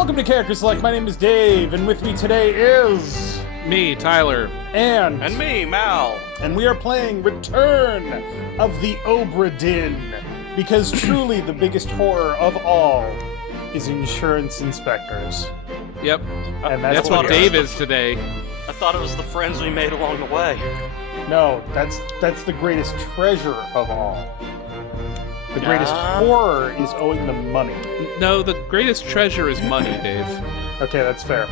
Welcome to CharacterSelect. My name is Dave, and with me today is... me, Tyler. And me, Mal. And we are playing Return of the Obra Dinn, because truly the biggest horror of all is insurance inspectors. Yep. And that's what Dave is today. I thought it was the friends we made along the way. No, that's the greatest treasure of all. The greatest horror is owing them money. No, the greatest treasure is money, Dave. Okay, that's fair.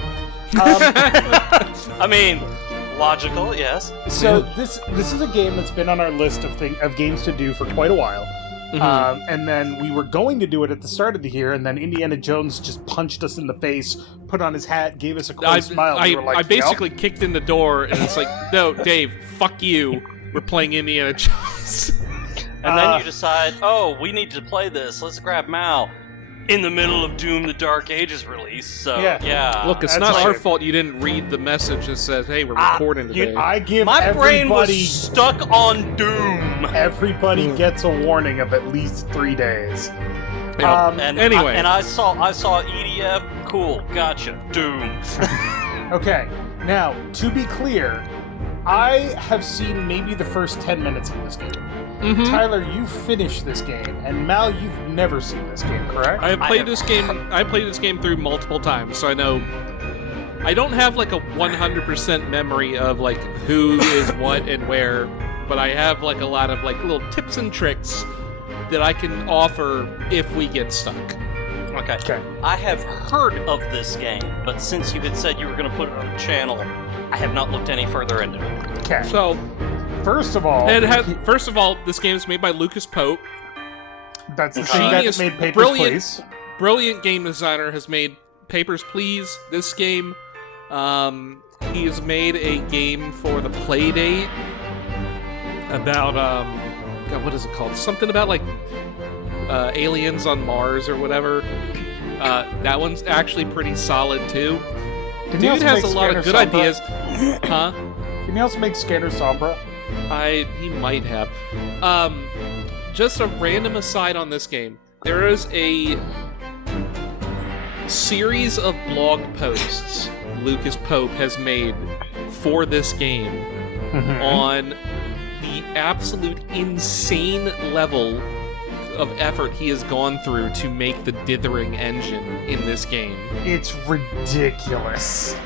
I mean, logical, yes. So this is a game that's been on our list of games to do for quite a while. Mm-hmm. And then we were going to do it at the start of the year, and then Indiana Jones just punched us in the face, put on his hat, gave us a coy smile. We were like, I basically kicked in the door, and it's like, no, Dave, fuck you. We're playing Indiana Jones. And then you decide, oh, we need to play this. Let's grab Mal. In the middle of Doom the Dark Ages release, so yeah. Look, it's not our fault you didn't read the message that says, hey, we're recording today. My brain was stuck on Doom. Everybody gets a warning of at least 3 days. Anyway. I saw EDF. Cool, gotcha. Doom. Okay, now, to be clear, I have seen maybe the first 10 minutes of this game. Mm-hmm. Tyler, you finished this game, and Mal, you've never seen this game, correct? I played this game through multiple times, so I know. I don't have like a 100% memory of like who is what and where, but I have like a lot of like little tips and tricks that I can offer if we get stuck. Okay. I have heard of this game, but since you had said you were going to put it on the channel, I have not looked any further into it. Okay. So. First of all, this game is made by Lucas Pope. That's the same guy that made Papers, Please. Brilliant game designer, has made Papers, Please, this game. He has made a game for the Playdate about, God, what is it called? Something about, like, aliens on Mars or whatever. That one's actually pretty solid, too. Dude has a lot of good ideas. Huh? Can he also make Scanner Sombra? He might have. Just a random aside on this game. There is a series of blog posts Lucas Pope has made for this game on the absolute insane level of effort he has gone through to make the dithering engine in this game. It's ridiculous.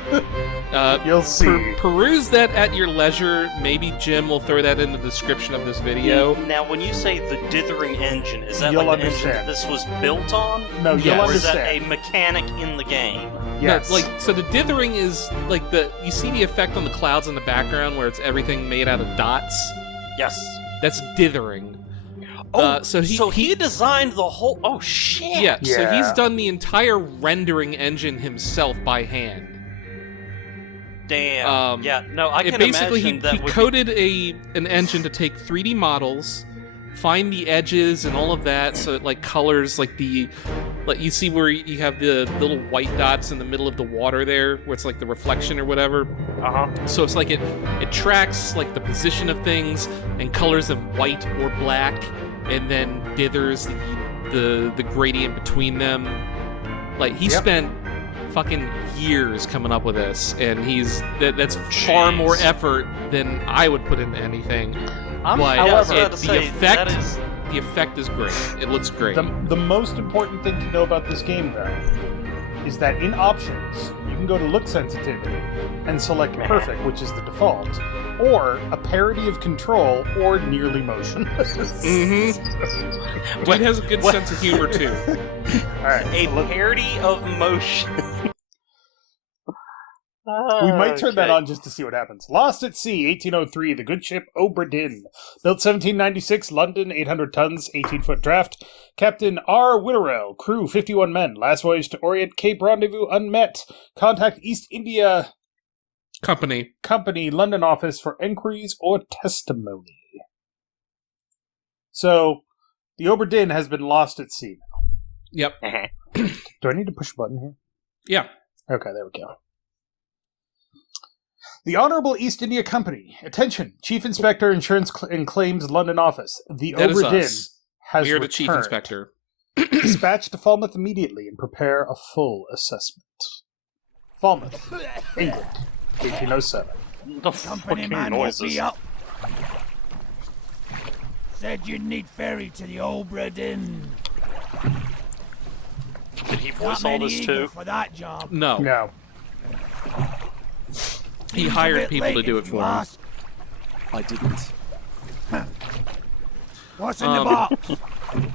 You'll see. Peruse that at your leisure. Maybe Jim will throw that in the description of this video. Now, when you say the dithering engine, is that you'll like the understand. engine that this was built on? No, you'll understand. Or is that a mechanic in the game? Yes. No, so the dithering is like you see the effect on the clouds in the background where it's everything made out of dots? Yes. That's dithering. So he designed the whole... Oh, shit! Yeah, so he's done the entire rendering engine himself by hand. Damn. I can basically, imagine that he coded an engine to take 3D models, find the edges and all of that, so it, like, colors, like, you see where you have the little white dots in the middle of the water there, where it's, like, the reflection or whatever. So it's like it tracks, like, the position of things and colors them white or black, and then dithers the gradient between them. Like, he spent fucking years coming up with this, and that's far more effort than I would put into anything. The effect is great. It looks great. The most important thing to know about this game, though, is that in options, you can go to look sensitivity and select perfect, which is the default, or a parity of control, or nearly motionless. Dude has a good sense of humor, too. All right, a parity of motion. We might turn that on just to see what happens. Lost at Sea, 1803, the good ship Obra Dinn. Built 1796, London, 800 tons, 18-foot draft. Captain R. Witterell, crew 51 men. Last voyage to Orient, Cape Rendezvous unmet. Contact East India Company, London office for enquiries or testimony. So, the Obra Dinn has been lost at sea now. Yep. Do I need to push a button here? Yeah. Okay, there we go. The Honorable East India Company. Attention, Chief Inspector, Insurance and Claims, London Office. The Obra Dinn has returned. We are the Chief Inspector. Dispatch to Falmouth immediately and prepare a full assessment. Falmouth, England, 1807. The Company fucking man woke noises. me up. Said you'd need ferry to the Obra Dinn. Did he Not voice all many this eager too? for that job. No. No. He Seems a hired bit people to late do if it you for him. ask. I didn't. What's in the box?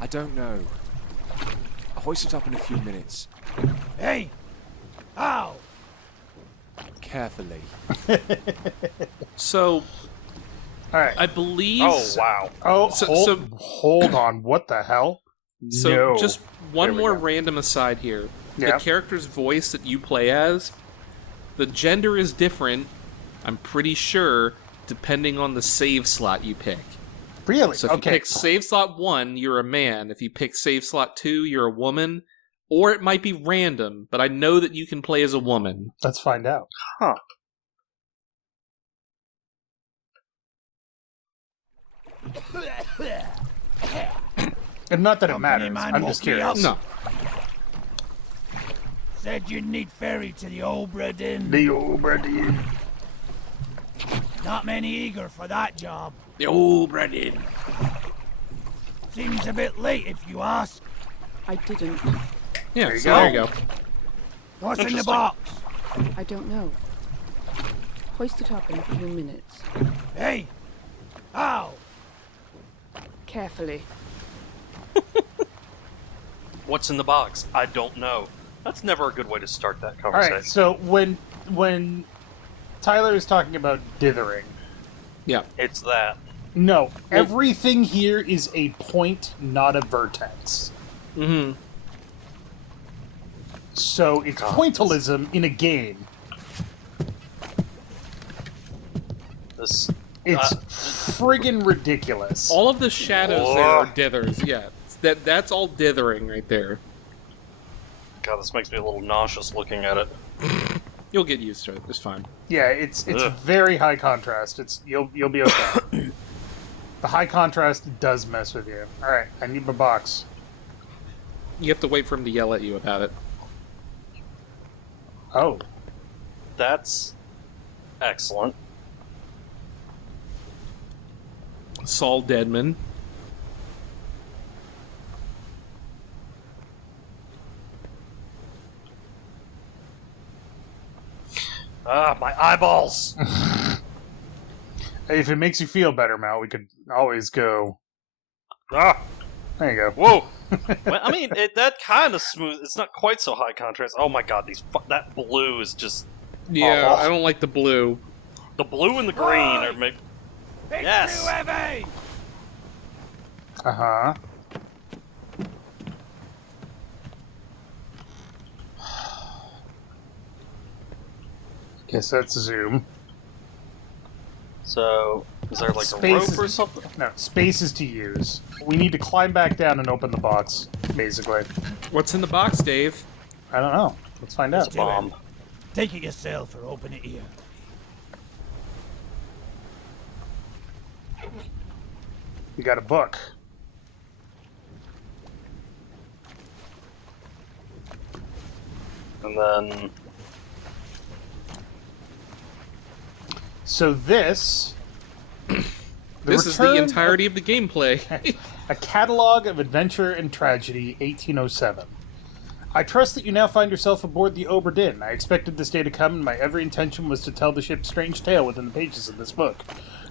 I don't know. I'll hoist it up in a few minutes. Hey! Ow! Carefully. So, All right. I believe... Oh, wow. Oh, So- hold on. What the hell? So, No. just one There we more go. random aside here. Yeah. The character's voice that you play as, the gender is different, I'm pretty sure, depending on the save slot you pick. Really? So if Okay. you pick save slot 1, you're a man. If you pick save slot 2, you're a woman. Or it might be random, but I know that you can play as a woman. Let's find out. Huh. And not that it Company matters. man I'm woke just me curious. up. No. Said you'd need ferry to the Obra Dinn. The Obra Dinn. Not many eager for that job. The Obra Dinn. Seems a bit late if you ask. I didn't. Yeah, There you so go. there you go. What's in the Interesting. box? I don't know. Hoist it up in a few minutes. Hey! Ow! Carefully. What's in the box? I don't know. That's never a good way to start that All conversation. right. So when Tyler is talking about dithering, Yeah. It's that. no, everything here is a point, not a vertex. Mm-hmm. So it's pointillism in a game. This. It's friggin' ridiculous. All of the shadows there are dithers, yeah. That's all dithering right there. God, this makes me a little nauseous looking at it. You'll get used to it. It's fine. Yeah, it's Ugh. very high contrast. You'll be okay. The high contrast does mess with you. All right, I need my box. You have to wait for him to yell at you about it. Oh, That's excellent. Saul Deadman. Ah, my eyeballs! if it makes you feel better, Mal, we could always go. Ah, There you go. whoa! Well, I mean, that kind of smooth. It's not quite so high contrast. Oh my god, that blue is just Yeah, awful. I don't like the blue. The blue and the green are make. It's Yes. too heavy! Uh huh. Guess that's zoom. So, is there like Space a rope is- or something? No, space is to use. We need to climb back down and open the box, basically. What's in the box, Dave? I don't know. Let's find out. Bomb. Take it yourself or open it here. We got a book. And then So this... This is the Return entirety of the gameplay. A Catalog of Adventure and Tragedy, 1807. I trust that you now find yourself aboard the Obra Dinn. I expected this day to come, and my every intention was to tell the ship's strange tale within the pages of this book.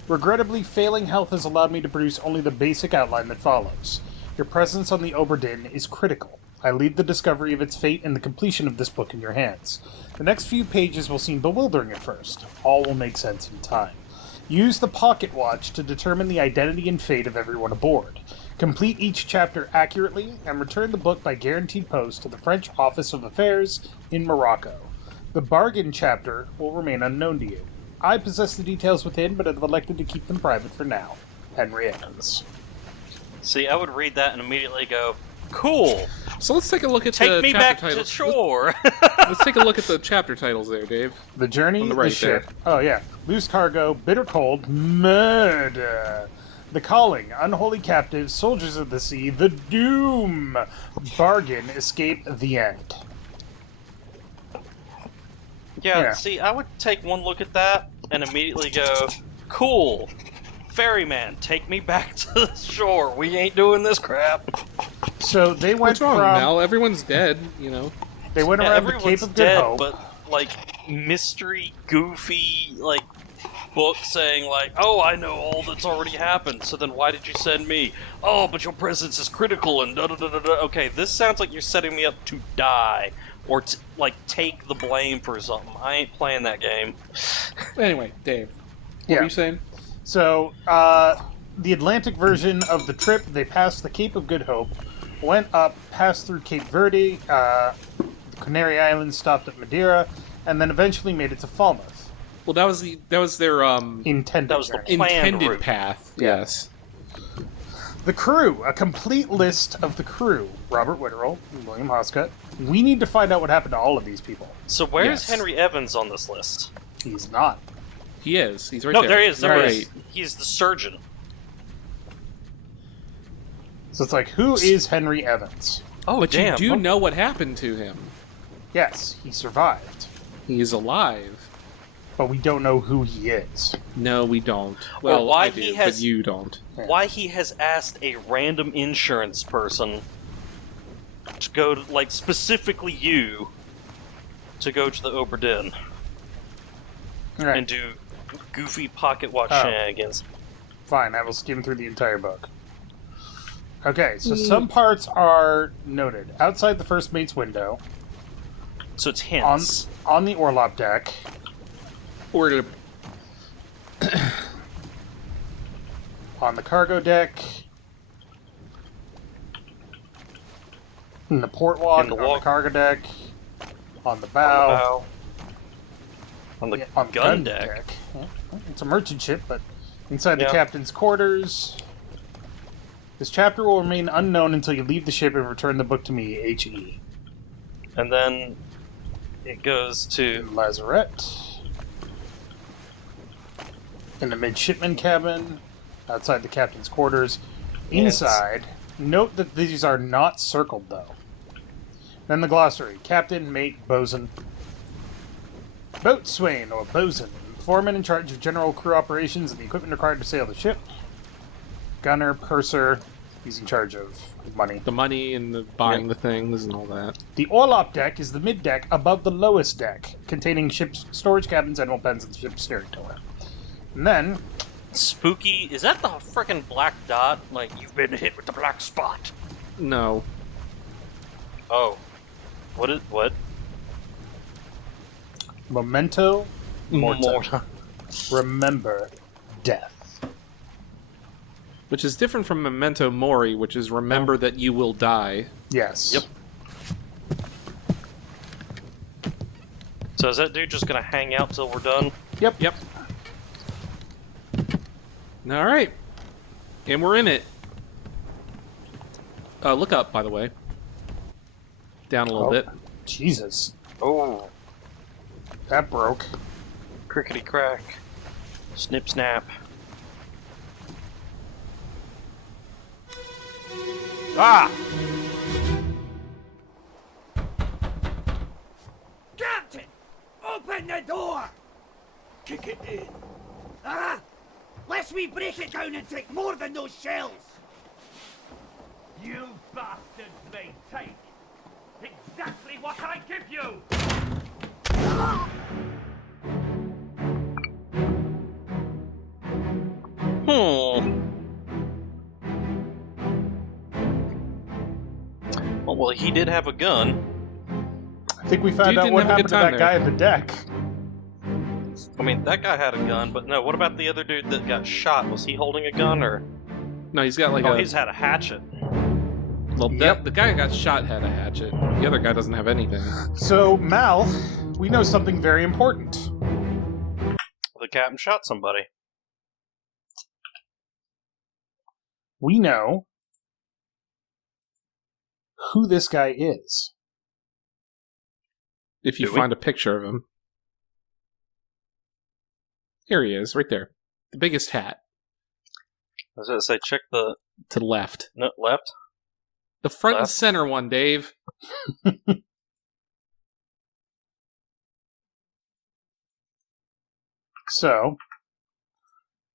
Regrettably, failing health has allowed me to produce only the basic outline that follows. Your presence on the Obra Dinn is critical. I leave the discovery of its fate and the completion of this book in your hands. The next few pages will seem bewildering at first. All will make sense in time. Use the pocket watch to determine the identity and fate of everyone aboard. Complete each chapter accurately and return the book by guaranteed post to the French Office of Affairs in Morocco. The bargain chapter will remain unknown to you. I possess the details within, but have elected to keep them private for now. Henry Evans. see, I would read that and immediately go, "Cool, So let's take a look at the take me chapter back to titles. shore." Let's take a look at the chapter titles there, Dave. The Journey, On the the right Ship. Oh, yeah. Loose Cargo, Bitter Cold, Murder. The Calling, Unholy Captives, Soldiers of the Sea, The Doom, Bargain, Escape, The End. Yeah, see, I would take one look at that and immediately go, cool, ferryman, take me back to the shore. We ain't doing this crap. So they went What's wrong, from... Mal? Everyone's dead, you know. They went around the Cape of Good dead, Hope. But, like, mystery, goofy, like, book saying, like, oh, I know all that's already happened, so then why did you send me? Oh, but your presence is critical and da-da-da-da-da. Okay, this sounds like you're setting me up to die. Or, like, take the blame for something. I ain't playing that game. Anyway, Dave, what were you saying? So, the Atlantic version of the trip, they passed the Cape of Good Hope, went up, passed through Cape Verde, the Canary Islands, stopped at Madeira, and then eventually made it to Falmouth. Well, that was their Intended. That was the journey. planned intended route. path. Yes. The crew, a complete list of the crew. Robert Witterell, William Hoscut. We need to find out what happened to all of these people. So where's Yes. Henry Evans on this list? He's not. He is. He's right No, there. there he is. There right. he is. He's the surgeon. So it's like, who is Henry Evans? Oh, But damn. you do know what happened to him. Yes, he survived. He is alive. But we don't know who he is. No, we don't. Or Well, why I do, he has- but you don't. Why he has asked a random insurance person to go to, like, specifically you, to go to the Obra Dinn Alright, and do goofy pocket watch Oh. shenanigans. fine, I will skim through the entire book. Okay, so some parts are noted. Outside the first mate's window, So it's on, hints. on the orlop deck, Or to on the cargo deck, in the port walk, In the on walk. the cargo deck, on the On bow, the bow. On the yeah, on the gun deck. Yeah, it's a merchant ship, but inside the Yeah. captain's quarters. This chapter will remain unknown until you leave the ship and return the book to me, H.E. And then it goes to... Lazarette. In the midshipman cabin, outside the captain's quarters. Yes. Inside, note that these are not circled, though. Then the glossary. Captain, mate, bosun. Boatswain, or bosun. Foreman in charge of general crew operations and the equipment required to sail the ship. Gunner, purser. He's in charge of money. the money and the buying the things and all that. The orlop deck is the mid deck above the lowest deck, containing ship's storage cabins, animal pens, and ship's steering tiller. And then, Spooky... Is that the frickin' black dot? Like, you've been hit with the black spot. No. Oh. What? memento mortem. Morta. Remember death. Which is different from Memento Mori, which is remember that you will die. Yes. Yep. So is that dude just gonna hang out till we're done? Yep. Yep. All right. And we're in it. Look up, by the way. Down a little Oh. bit. Jesus. Oh. That broke. Crickety crack. Snip snap. Ah! Captain! Open the door! Kick it in. Ah! Lest we break it down and take more than those shells! You bastards may take exactly what I give you! Well, he did have a gun. I think we found Dude out didn't what have a happened good to that time guy there. in the deck. I mean, that guy had a gun, but no, what about the other dude that got shot? Was he holding a gun, or... No, he's got like Oh, a... he's had a hatchet. Well, Yep. the guy who got shot had a hatchet. The other guy doesn't have anything. So, Mal, we know something very important. The captain shot somebody. We know who this guy is. If you Do we? find a picture of him. Here he is, right there. The biggest hat. I was going to say, check the... To the left. No, left? The front and Left? center one, Dave. So,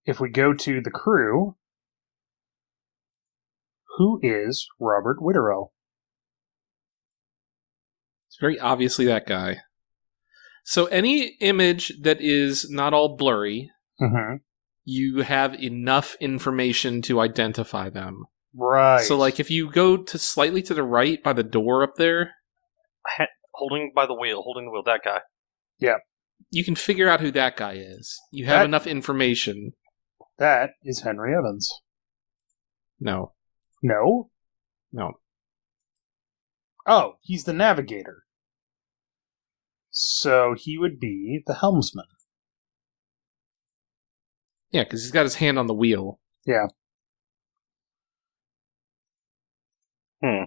if we go to the crew, who is Robert Witterell? It's very obviously that guy. So any image that is not all blurry, Mm-hmm. you have enough information to identify them. Right. So, like, if you go to slightly to the right by the door up there, Holding the wheel, that guy. you can figure out who that guy is. You have That- enough information. That is Henry Evans. No. No? No. Oh, he's the navigator. So he would be the helmsman. Yeah, because he's got his hand on the wheel. Yeah. Hmm.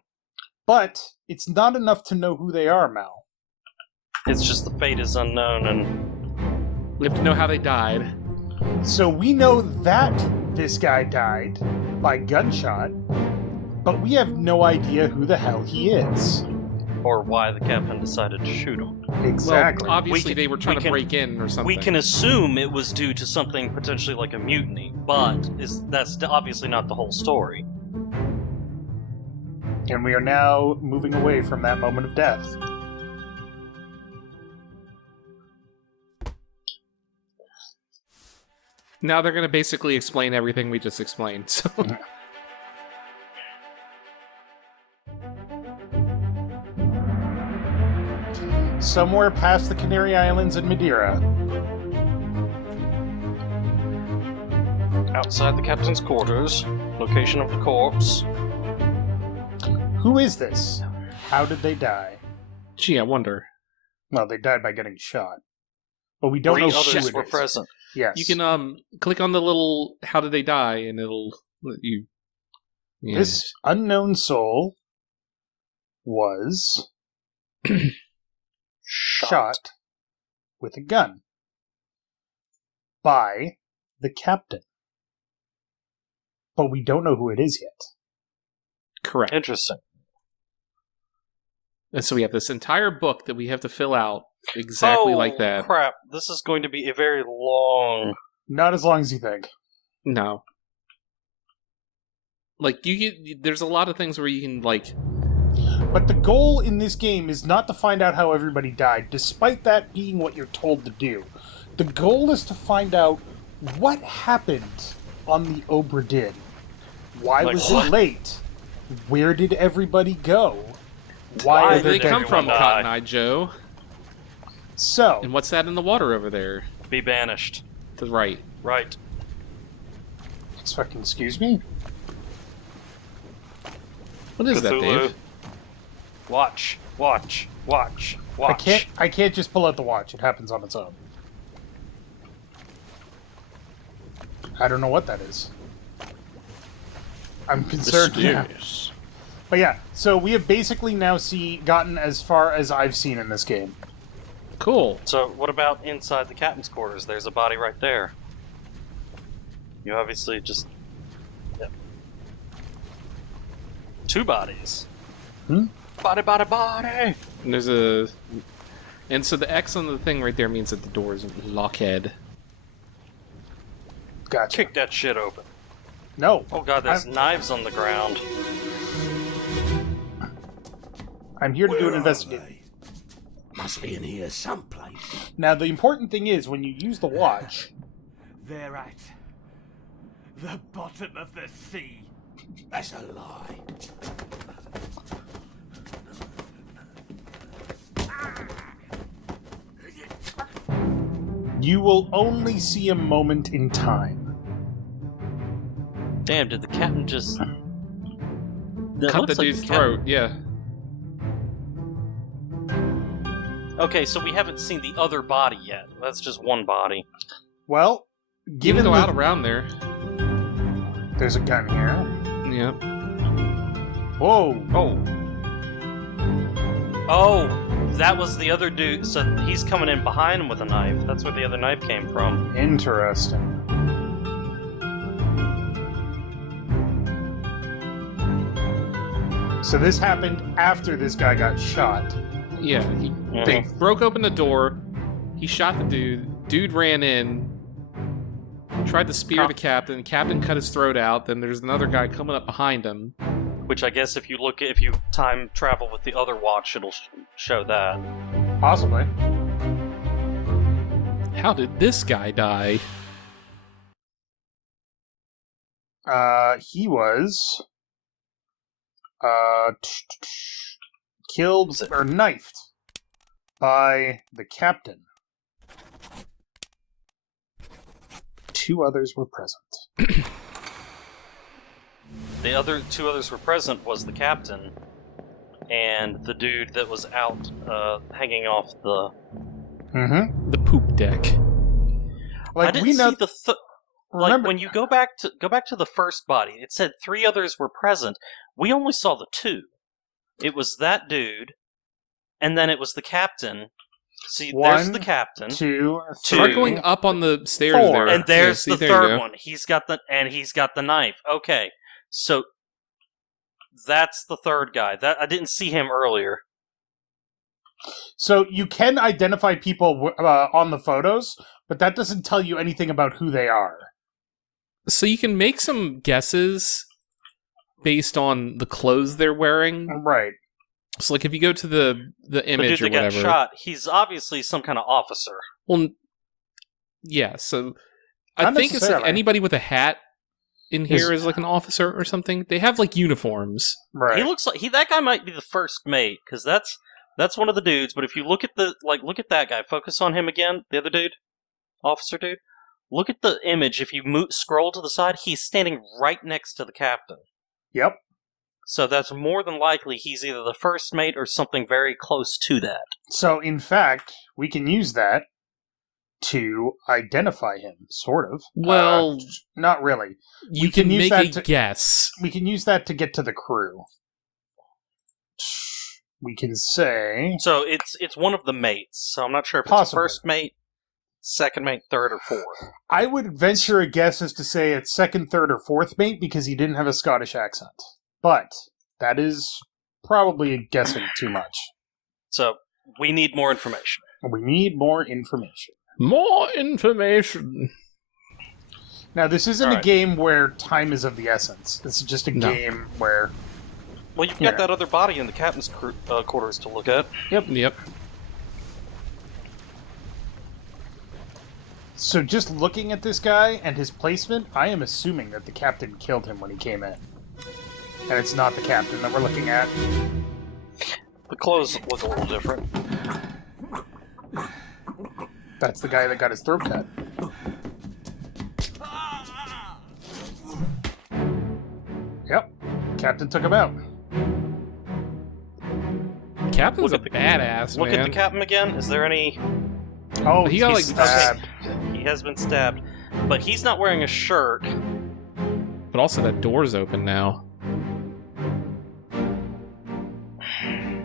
But it's not enough to know who they are, Mal. It's just the fate is unknown, and We have to know how they died. So we know that this guy died by gunshot, but we have no idea who the hell he is. or why the captain decided to shoot him. Exactly. Well, obviously We can- they were trying we to can- break in or something. We can assume it was due to something potentially like a mutiny, but that's obviously not the whole story. And we are now moving away from that moment of death. Now they're going to basically explain everything we just explained. So. Somewhere past the Canary Islands and Madeira. Outside the captain's quarters, location of the corpse. Who is this? How did they die? Gee, I wonder. Well, they died by getting shot. But we don't Three know who others it were is. present. Yes. You can click on the little "How did they die?" and it'll let you. Yeah. This unknown soul was shot with a gun by the captain. But we don't know who it is yet. Correct. Interesting. And so we have this entire book that we have to fill out exactly oh, like that. Crap! This is going to be a very long. Not as long as you think. No. Like there's a lot of things where you can like. But the goal in this game is not to find out how everybody died, despite that being what you're told to do. The goal is to find out what happened on the Obra Dinn. Why Like was what? it late? Where did everybody go? Why Why Where are did there they dead come from, people? Cotton Eye Joe? So, And what's that in the water over there? Be banished. To the right. Right. it's fucking excuse me? What is that, Cthulhu. Dave? Watch. I can't just pull out the watch. It happens on its own. I don't know what that is. I'm concerned now. But yeah, so we have basically now gotten as far as I've seen in this game. Cool. So, what about inside the captain's quarters? There's a body right there. You obviously just... Yep. Two bodies. Hmm? Body! And there's a. And so the X on the thing right there means that the door is lockhead. Gotcha. Kick that shit open. No. Oh god, there's knives on the ground. I'm here to do an Where are investigation. they? Must be in here someplace. Now, the important thing is, when you use the watch, They're at the bottom of the sea. That's a lie. you will only see a moment in time. Damn, did the captain just... That Cut looks the like dude's the throat, yeah. Okay, so we haven't seen the other body yet. That's just one body. Well, You can given go out the, around there. there's a gun here. Yep. Whoa. Oh, that was the other dude. So he's coming in behind him with a knife. That's where the other knife came from. Interesting. So this happened after this guy got shot. Yeah, they broke open the door. He shot the dude. Dude ran in, tried to spear the captain. Captain cut his throat out. Then there's another guy coming up behind him. Which I guess if you time travel with the other watch, it'll show that. Possibly. How did this guy die? He was killed or knifed by the captain. 2 others were present. The other 2 others were present was the captain and the dude that was out hanging off the the poop deck. Like, I didn't see the like when you go back to the first body, it said 3 others were present. We only saw the 2. It was that dude, and then it was the captain. See, 1, there's the captain. 2, 3. Start going up on the stairs 4. there. And there's the there third one. He's got the knife. Okay, so that's the third guy. That I didn't see him earlier. So you can identify people on the photos, but that doesn't tell you anything about who they are. So you can make some guesses based on the clothes they're wearing. Right. So, like, if you go to the image the dude or that whatever, got shot, he's obviously some kind of officer. Well, yeah. So I Not think it's like necessarily. anybody with a hat in here is like an officer or something. They have like uniforms. Right. He looks like that guy might be the first mate because that's one of the dudes. But if you look at look at that guy, focus on him again. The other dude, officer dude. Look at the image. If you scroll to the side, he's standing right next to the captain. Yep. So that's more than likely he's either the first mate or something very close to that. So, in fact, we can use that to identify him, sort of. Well, not really. You We can use make that a guess. We can use that to get to the crew. We can say... So it's one of the mates. So I'm not sure if it's Possibly. first mate, second mate, third, or fourth. I would venture a guess as to say it's second, third, or fourth mate because he didn't have a Scottish accent. But that is probably guessing too much. So we need more information. We need more information. More information. Now, this isn't a Alright. game where time is of the essence. This is just a game where... Well, you've got that other body in the captain's quarters to look at. Yep. So just looking at this guy and his placement, I am assuming that the captain killed him when he came in. And it's not the captain that we're looking at. The clothes look a little different. That's the guy that got his throat cut. Yep. Captain took him out. Captain's Look a at badass, Look man. at the captain again. Is there any... Oh, He got, he's like, stabbed. He has been stabbed. But he's not wearing a shirt. But also that door's open now.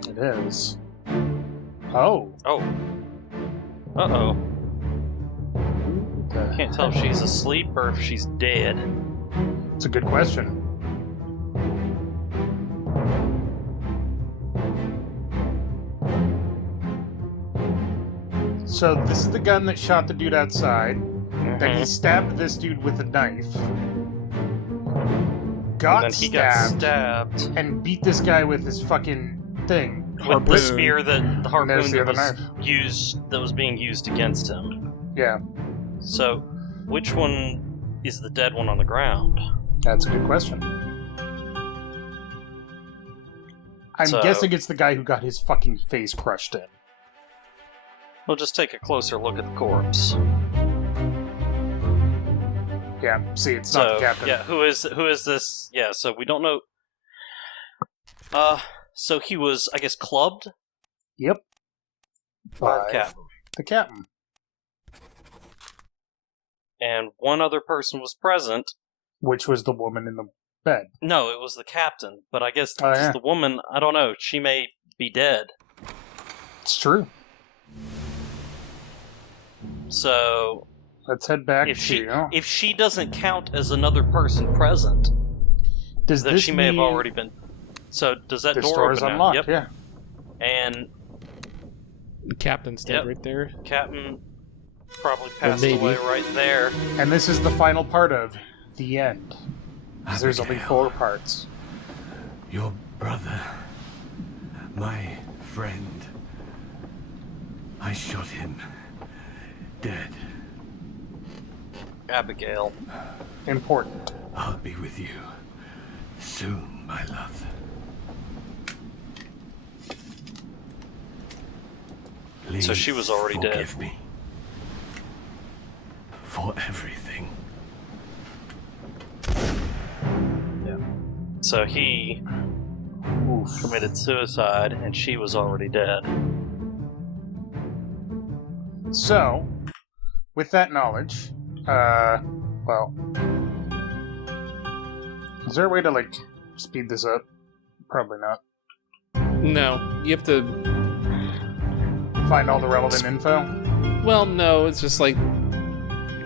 It is. Oh. Oh. Uh-oh. Okay. Can't tell if she's asleep or if she's dead. It's a good question. So this is the gun that shot the dude outside. Then he stabbed this dude with a knife. Got And then he got stabbed. stabbed. And beat this guy with his fucking thing. With the spear that the harpoon There's the that other was being used against him. Yeah, So, which one is the dead one on the ground? that's a good question. I'm So- guessing it's the guy who got his fucking face crushed in. We'll just take a closer look at the corpse. Yeah, see, it's not the captain. yeah, who is this? Yeah, so we don't know. So he was, I guess, clubbed Yep. by By the captain. the captain. And one other person was present. Which was the woman in the bed. No, it was the captain. But I guess Oh, yeah. the woman, I don't know, she may be dead. It's true. So Let's head back if to... she doesn't count as another person present, Does then this she may have mean- already been. So does that This door door is open now? unlocked, Yep. yeah. And The captain's dead Yep. right there. Captain probably passed maybe. away right there. And this is the final part of the end. 'Cause there's only 4 parts. Your brother, my friend. I shot him dead. Abigail. Important. I'll be with you soon, my love. Please So she was already dead. forgive me for everything. So he committed suicide, and she was already dead. So, with that knowledge, well, is there a way to, like, speed this up? Probably not. No, you have to. Find all the relevant info? Well, no, it's just like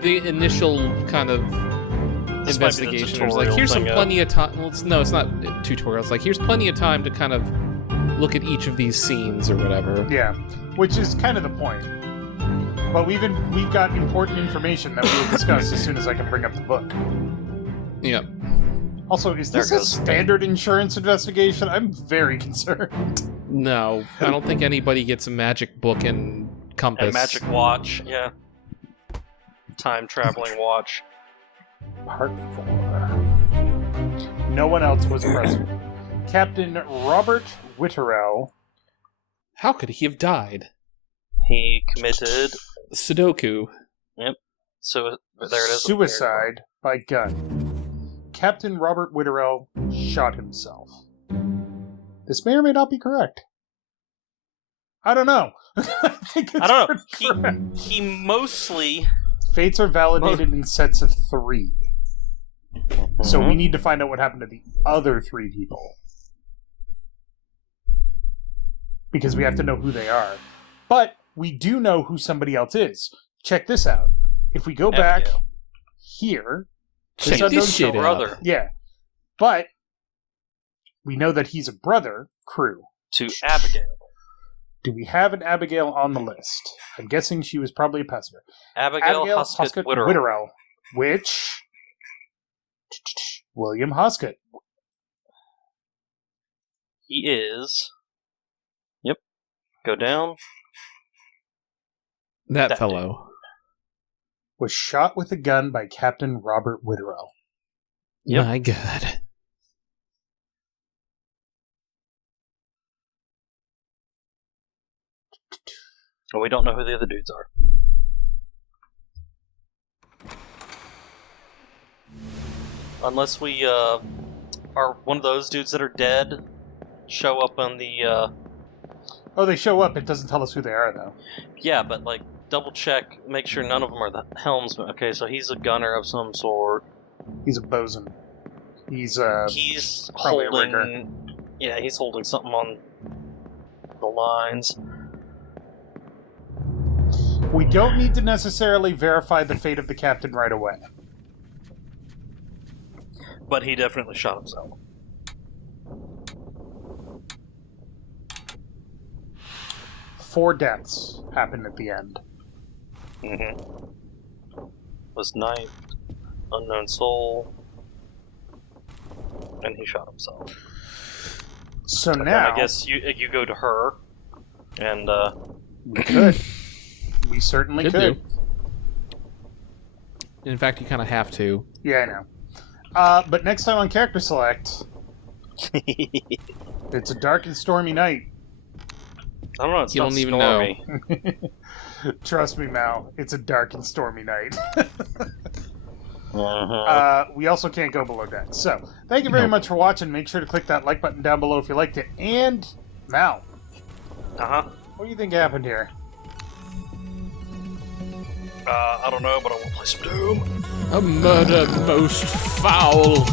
the initial kind of This might be the investigation. It's like, here's some tutorial plenty of time. Well, it's not tutorials. It's like, here's plenty of time to kind of look at each of these scenes or whatever. Yeah, which is kind of the point. But we've got important information that we'll discuss as soon as I can bring up the book. Yep. Also, is There this a goes. standard insurance investigation? I'm very concerned. No, I don't think anybody gets a magic book and compass. And magic watch, yeah. Time traveling watch. Part 4. No one else was present. Captain Robert Witterell. How could he have died? He committed Sudoku. so there it is. Suicide by gun. Captain Robert Witterell shot himself. This may or may not be correct. I don't know. I think it's I don't pretty know. correct. He mostly. Fates are validated in sets of 3. So we need to find out what happened to the other 3 people. Because we have to know who they are. But we do know who somebody else is. Check this out. If we go back Abigail. here... Check unknown this shit out. brother Yeah. But we know that he's a brother, Crew. to Abigail. Do we have an Abigail on the list? I'm guessing she was probably a passenger. Abigail Huskett Witterell. Witterell. Which... William Huskett. He is. Yep. Go down. That That fellow. Was shot with a gun by Captain Robert Witterell. Yep. My God. And we don't know who the other dudes are. Unless we are one of those dudes that are dead, show up on the Oh, they show up. It doesn't tell us who they are, though. yeah, but like double check, make sure none of them are the helmsman. Okay, so he's a gunner of some sort. He's a bosun. He's He's probably a rigger. holding yeah, he's holding something on the lines. We don't need to necessarily verify the fate of the captain right away. But he definitely shot himself. Four deaths happened at the end. Was knifed, unknown soul, and he shot himself. So And now... I guess you go to her, and we could. We certainly Could could. do. In fact, you kind of have to. Yeah, I know. But next time on Character Select, it's a dark and stormy night. I don't know. It's You not don't even stormy. Trust me, Mal. It's a dark and stormy night. Uh-huh. We also can't go below deck. So, thank you very much for watching. Make sure to click that like button down below if you liked it. And, Mal, what do you think happened here? I don't know, but I want to play some Doom. A murder most foul.